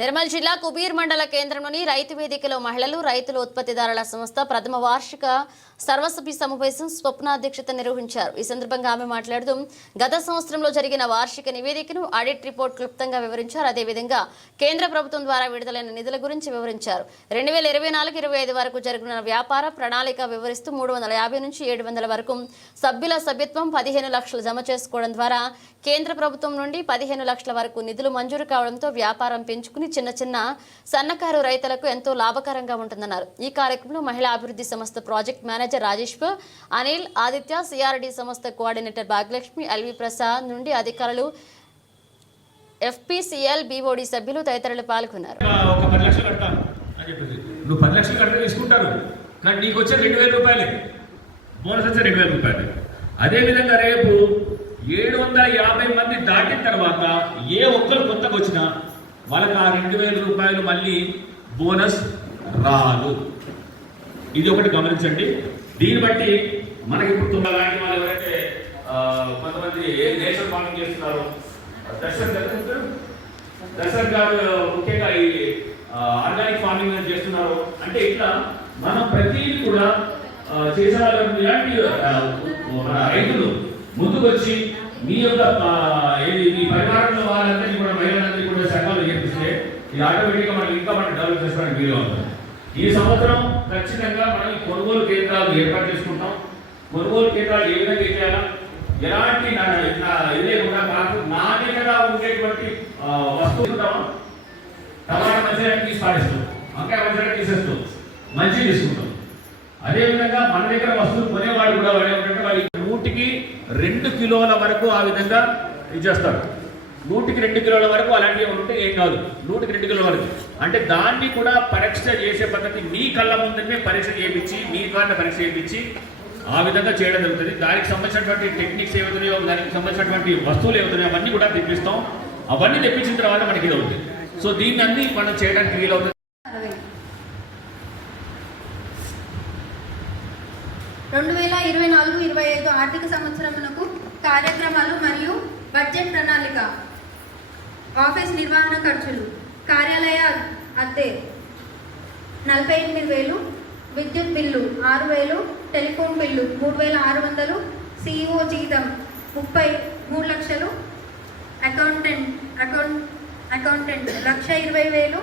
నిర్మల్ జిల్లా కుబీర్ మండల కేంద్రంలోని రైతు వేదికలో మహిళలు రైతుల ఉత్పత్తిదారుల సంస్థ ప్రథమ వార్షిక సర్వసభ్య సమావేశం స్వప్న అధ్యక్షత నిర్వహించారు. ఈ సందర్భంగా ఆమె మాట్లాడుతూ గత సంవత్సరంలో జరిగిన వార్షిక నివేదికను ఆడిట్ రిపోర్ట్ క్లుప్తంగా వివరించారు. అదేవిధంగా కేంద్ర ప్రభుత్వం ద్వారా విడుదలైన నిధుల గురించి వివరించారు. రెండు వేల ఇరవై నాలుగు ఇరవై ఐదు వరకు జరుగుతున్న వ్యాపార ప్రణాళిక వివరిస్తూ మూడు వందల యాభై నుంచి ఏడు వందల వరకు సభ్యుల సభ్యత్వం పదిహేను లక్షలు జమ చేసుకోవడం ద్వారా కేంద్ర ప్రభుత్వం నుండి పదిహేను లక్షల వరకు నిధులు మంజూరు కావడంతో వ్యాపారం పెంచుకుని చిన్న చిన్న సన్నకారు రైతులకు ఎంతో లాభకరంగా ఉంటుందన్నారు. ఈ కార్యక్రమంలో మహిళా అభివృద్ధి సంస్థ project manager Rajeshwar Anil Aditya CRD సంస్థ కోఆర్డినేటర్ భాగ్యలక్ష్మి ఎల్వి ప్రసాద్ నుండి అధికారులు ఎఫ్పిసిఎల్ బీఓడి సభ్యులు తదితరులు పాల్గొన్నారు. ఒక పది లక్షలు కడతాను అని చెప్పేసి. నువ్వు పది లక్షలు కడితే తీసుకుంటారు. కానీ నీకు వచ్చే రెండు వేల రూపాయలే. బోనస్ వచ్చే రెండు వేల రూపాయలు. అదేవిధంగా రేపు ఏడు వందల యాభై మంది దాటిన తర్వాత ఏ ఒక్కరు కొత్తగా వచ్చినా వాళ్ళకి ఆ రెండు వేల రూపాయలు మళ్ళీ బోనస్ రాదు. ఇది ఒకటి గమనించండి. దీన్ని బట్టి మనకి ఇప్పుడు తుమ్మ లాంటి వాళ్ళు ఎవరైతే కొంతమంది ఏ నేషనల్ ఫార్మింగ్ చేస్తున్నారో దర్శన్ దర్శన్ గారు ముఖ్యంగా ఈ ఆర్గానిక్ ఫార్మింగ్ అని చేస్తున్నారు. అంటే ఇట్లా మనం ప్రతిదీ కూడా చేసిన చేసే ఇలాంటి రైతులు ముందుకు వచ్చి మీ యొక్క మీ పరివారంలో వాళ్ళందరినీ కూడా మహిళలందరినీ కూడా సంఘాలు చేపిస్తే ఇది ఆటోమేటిక్గా మనం ఇంకా మనం డెవలప్ చేసుకోవడానికి వీలు ఉంటుంది ఈ సంవత్సరం ఖచ్చితంగా మనం ఈ కొనుగోలు కేంద్రాలు ఏర్పాటు చేసుకుంటాం. కొనుగోలు కేంద్రాలు ఏ విధంగా చేయాలా ఎలాంటి నా- లేకుండా మాకు నాణ్యతగా ఉండేటువంటి వస్తువులు టమాటా మంచిగా తీసి పాడేస్తాం వంకాయ మంచిగా తీసేస్తాం. మంచి తీసుకుంటాం. అదేవిధంగా మన దగ్గర వస్తువులు కొనేవాడు కూడా వాడు ఏమంటే వాడి నూటికి రెండు కిలోల వరకు ఆ విధంగా ఇచ్చేస్తారు నూటికి రెండు కిలోల వరకు అలాంటివి ఉంటే ఏం కాదు. నూటికి రెండు కిలోల వరకు. అంటే దాన్ని కూడా పరీక్ష చేసే పద్ధతి మీ కళ్ళ ముందనే పరీక్ష చేయించి మీ ద్వారా పరీక్ష చేయించి ఆ విధంగా చేయడం జరుగుతుంది. దానికి సంబంధించినటువంటి టెక్నిక్స్ ఏమవుతున్నాయో దానికి సంబంధించినటువంటి వస్తువులు ఏమవుతున్నాయో అవన్నీ కూడా తెప్పిస్తాం. అవన్నీ తెప్పించిన తర్వాత మనకి ఇది అవుతుంది. సో దీన్ని అన్ని మనం చేయడానికి వీలవుతుంది. రెండు వేల ఇరవై నాలుగు ఇరవై ఐదు ఆర్థిక సంవత్సరమునకు కార్యక్రమాలు మరియు బడ్జెట్ ప్రణాళిక. ఆఫీస్ నిర్వహణ ఖర్చులు. కార్యాలయ అద్దె. నలభై ఎనిమిది వేలు. విద్యుత్ బిల్లు ఆరు వేలు. టెలిఫోన్ బిల్లు మూడు వేల ఆరు వందలు. సిఇఓ జీతం ముప్పై మూడు లక్షలు. అకౌంటెంట్ అకౌంట్ అకౌంటెంట్ లక్ష ఇరవై వేలు.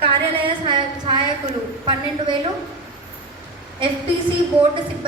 కార్యాలయ సహాయ- సహాయకులు పన్నెండు వేలు. ఎఫ్టీసీ బోర్డు సిబ్బంది